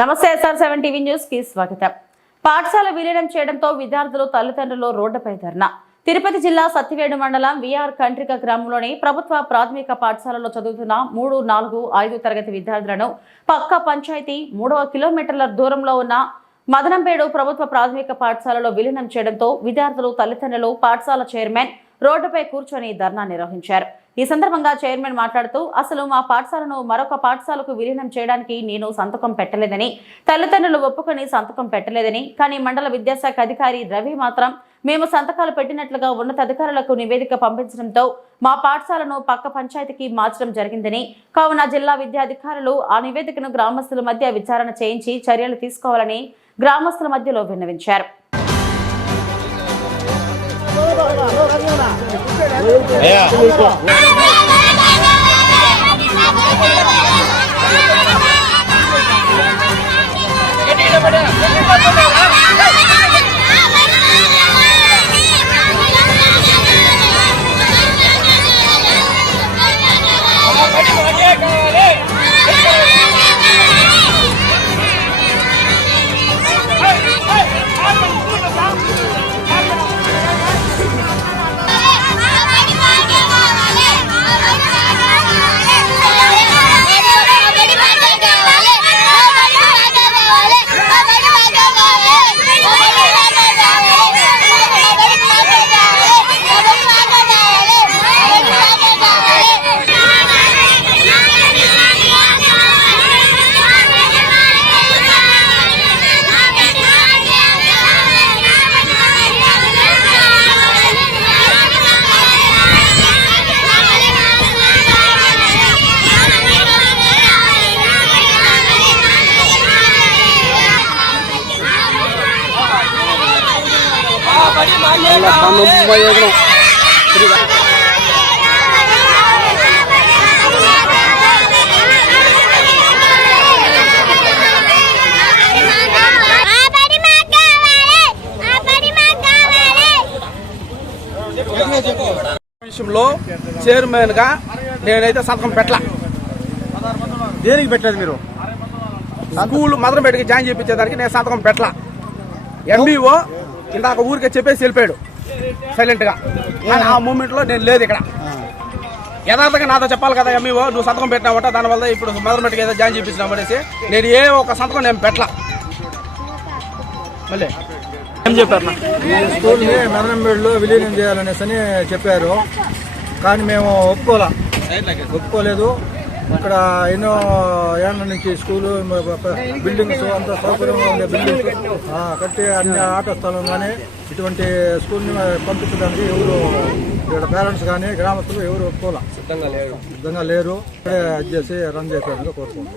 నమస్తే SR seven TV న్యూస్కి స్వాగతం. పాఠశాల విలీనం చేయడంతో విద్యార్థులు తల్లిదండ్రులు రోడ్డుపై ధర్నా. తిరుపతి జిల్లా సత్తివేడు మండలం విఆర్ కంట్రిక గ్రామంలోని ప్రభుత్వ ప్రాథమిక పాఠశాలలో చదువుతున్న మూడు నాలుగు ఐదు తరగతి విద్యార్థులను పక్క పంచాయతీ మూడవ కిలోమీటర్ల దూరంలో ఉన్న మదనంపేడు ప్రభుత్వ ప్రాథమిక పాఠశాలలో విలీనం చేయడంతో విద్యార్థులు తల్లిదండ్రులు పాఠశాల చైర్మన్ రోడ్డుపై కూర్చొని ధర్నా నిర్వహించారు. ఈ సందర్భంగా చైర్మన్ మాట్లాడుతూ అసలు మా పాఠశాలను మరొక పాఠశాలకు విలీనం చేయడానికి నేను సంతకం పెట్టలేదని తల్లిదండ్రులు ఒప్పుకొని సంతకం పెట్టలేదని కానీ మండల విద్యాశాఖ అధికారి రవి మాత్రం మేము సంతకాలు పెట్టినట్లుగా ఉన్నతాధికారులకు నివేదిక పంపించడంతో మా పాఠశాలను పక్క పంచాయతీకి మార్చడం జరిగిందని కావున జిల్లా విద్యాధికారులు ఆ నివేదికను గ్రామస్తుల మధ్య విచారణ చేయించి చర్యలు తీసుకోవాలని గ్రామస్తుల మధ్యలో విన్నవించారు. ఆ బడి మాకు కావాలి విషయంలో చైర్మన్గా నేనైతే సంతకం పెట్టలా. దేనికి పెట్టలేదు మీరు? స్కూల్ మదన బయటకి జాయిన్ చేయించేదానికి నేను సంతకం పెట్టలా. ఎంబీఓ ఇందాక ఊరికే చెప్పేసి వెళ్ళిపోయాడు. సైలెంట్గా. కానీ ఆ మూమెంట్లో నేను లేదు ఇక్కడ. యథార్థంగా నాతో చెప్పాలి కదా ఎంబీఓ నువ్వు సంతకం పెట్టినావట దానివల్ల ఇప్పుడు మదన బయటకి ఏదో జాయిన్ చేయించినావు అనేసి నేను ఏ ఒక సంతకం నేను పెట్టలా. మళ్ళీ. ఏం చెప్పారు? నా? ఈ స్కూల్ని మెదనంబేడులో విలీనం చేయాలనేసి అని చెప్పారు. కానీ మేము ఒప్పుకోలే. ఒప్పుకోలేదు. ఇక్కడ ఎన్నో ఏళ్ళ నుంచి స్కూలు బిల్డింగ్స్ అంత సౌకర్యంగా ఉండే బిల్డింగ్స్. ఆ, కట్టి అన్ని ఆట స్థలం కానీ ఇటువంటి స్కూల్ని పంపించడానికి ఎవరు ఇక్కడ పేరెంట్స్ కానీ గ్రామస్తులు ఎవరు ఒప్పుకోలే. సిద్ధంగా లేరు. సిద్ధంగా లేరు. ఇక్కడే అది చేసి రన్ చేసేందుకు కోరుకుంటున్నాం.